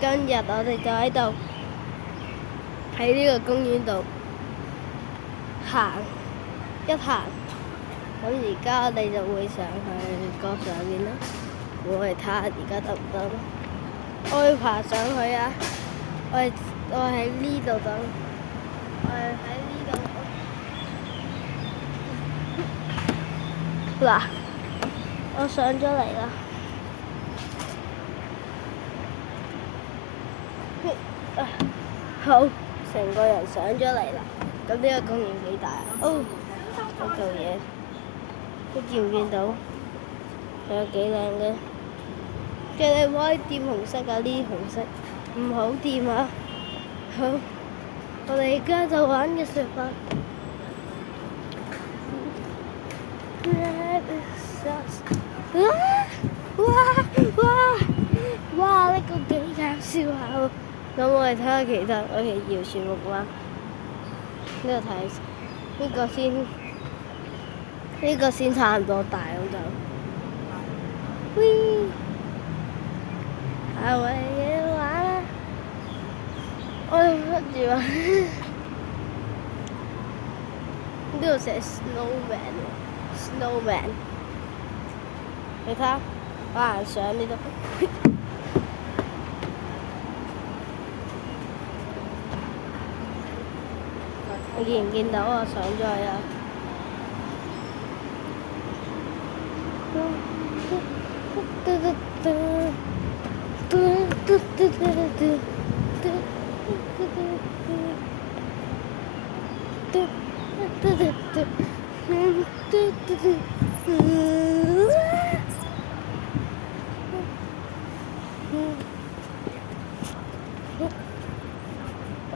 今日我哋就喺度喺呢個公園度行一行，咁而家我哋就會上去個上面啦。我哋睇下而家得唔得咯？我會爬上去啊！我喺呢度等，我係喺呢度。嗱，我上咗嚟啦。好，成個人上咗嚟啦。咁呢個公園幾大啊？哦，嗰嚿嘢，你見唔見到？有幾靚嘅。叫你唔可以掂紅色啊！呢啲紅色唔好掂啊！好，我哋而家就玩嘅時候。哇！呢個幾搞笑下喎。咁我哋睇下其他，我哋搖樹木馬。呢個睇呢個先差唔多大咁就。係咪嘢玩啊？我跟住話，呢度寫 snowman，你睇下，我行上呢度。你見唔見到我上咗去啊？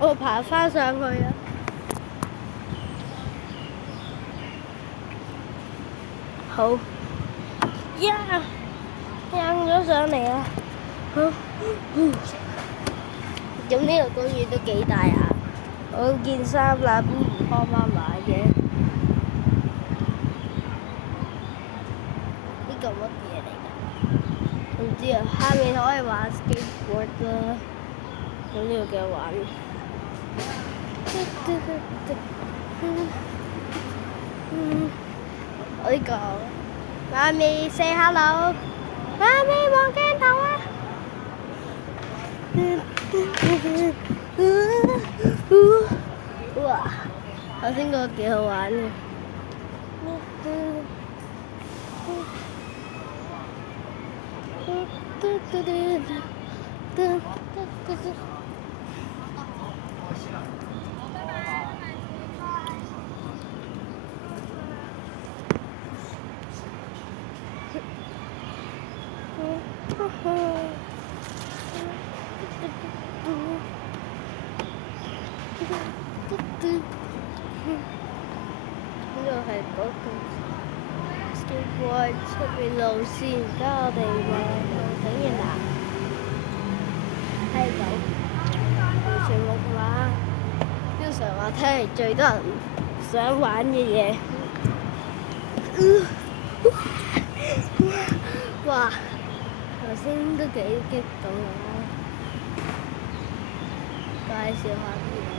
我爬返上去啊！好，呀，掟咗上嚟啦！好，咁呢個公園都幾大啊！我件衫啦，BB幫媽買嘅。呢個乜嘢嚟㗎？唔知啊，下面可以玩 skateboard 啦。咁呢個幾好玩。我呢個媽咪 say hello， 媽咪望鏡頭啊！哇！頭先嗰個幾好玩嘅。呢個係嗰個 skateboard 出面路線，而家我哋話等完啦，喺度搖樹木馬，經常話睇係最多人想玩嘅嘢。哇！頭先都幾激動啊！介紹下啲嘢。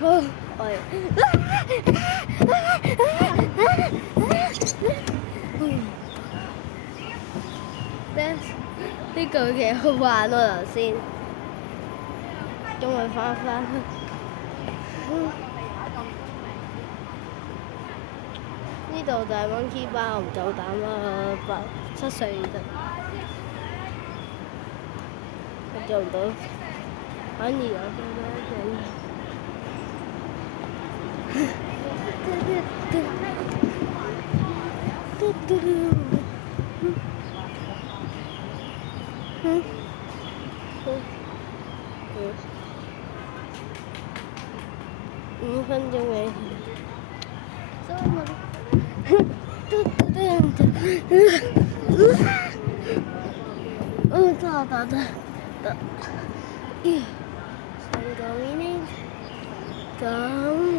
好，呢個幾好玩喎！頭先，咁我翻去。呢度就係 Monkey Bar，我唔夠膽啦，7歲啫，我做唔到，反而我做到一陣。5分鐘未。得，5 minutes。咁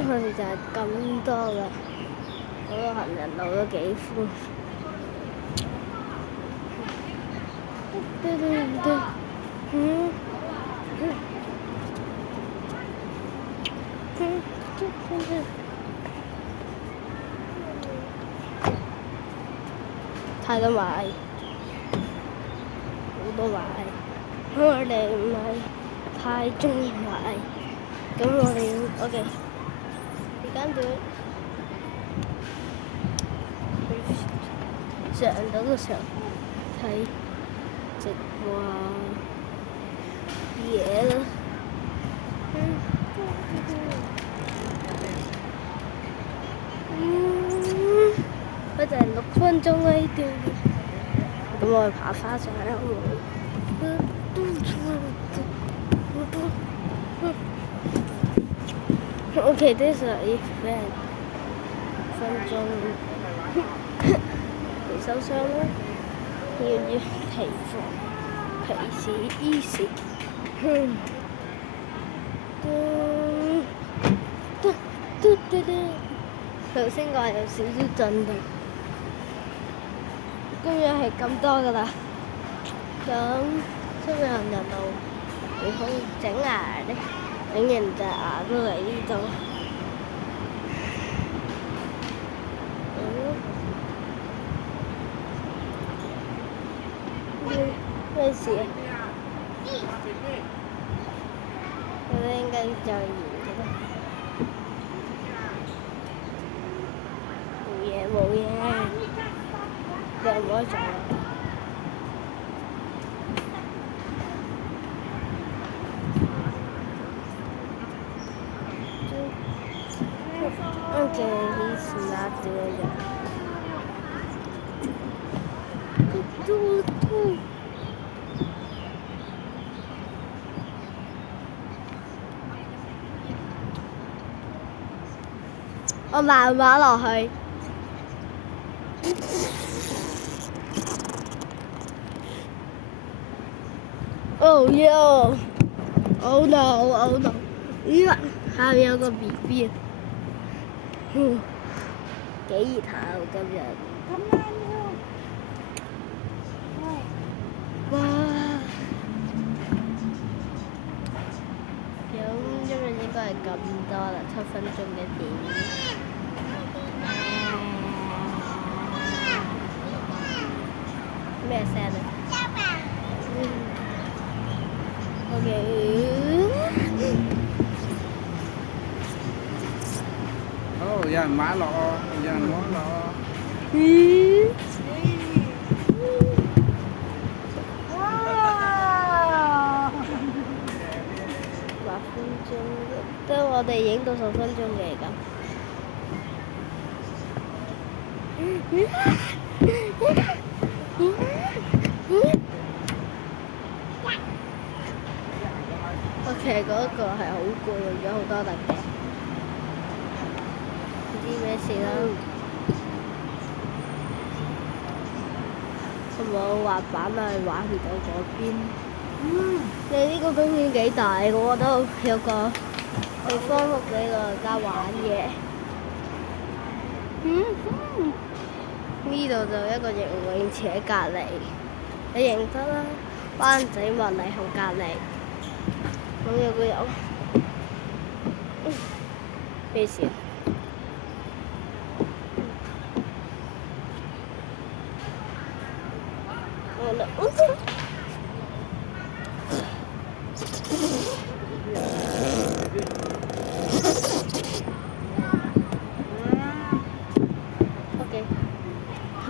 我哋就係咁多啦。嗰個行人路都幾寬。太多買，好多買，我哋唔係太中意買，咁我哋要OK，時間短，上到個場睇直播嘢啦。佢就係6分鐘呢段，咁我哋爬返上去好唔好？OK，this is event 分鐘，回收箱啦，要提防皮是 easy。頭先話有少少震動。公園係咁多㗎啦，咁出面行人路幾好整牙咧，整人隻牙都嚟呢度。咩事啊？我哋應該就完㗎啦。冇嘢，你唔可以做啦。Okay, he's not doing that. 我慢慢落去。Oh no! Oh no! Oh no! 咦呀，下面有個 BB 啊！幾熱下喎今日。哇！咁今日應該係咁多啦，7分鐘嘅片。咩聲啊？OK。有人買落啊，有人攞落啊。8分鐘，都我哋影到10分鐘嘅而家。OK，嗰個係好攰，用咗好多力嘅。唔知咩事啦。我滑板啊，玩唔到嗰邊。你呢個公園幾大？我覺得有個地方俾大家玩嘅。呢度就一個游泳池喺隔離，你認得啦，灣仔麥理浩隔離。咁有個有咩事啊？OK， 好。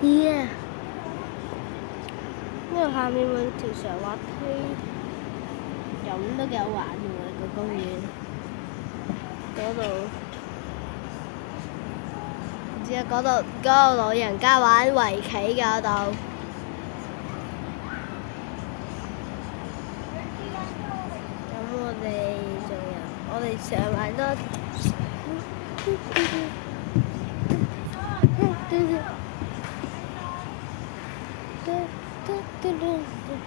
呢度下面有條上滑梯，咁都幾好玩嘅喎個公園。嗰度唔知啊，嗰度老人家玩圍棋㗎嗰度。咁我哋上埋多。都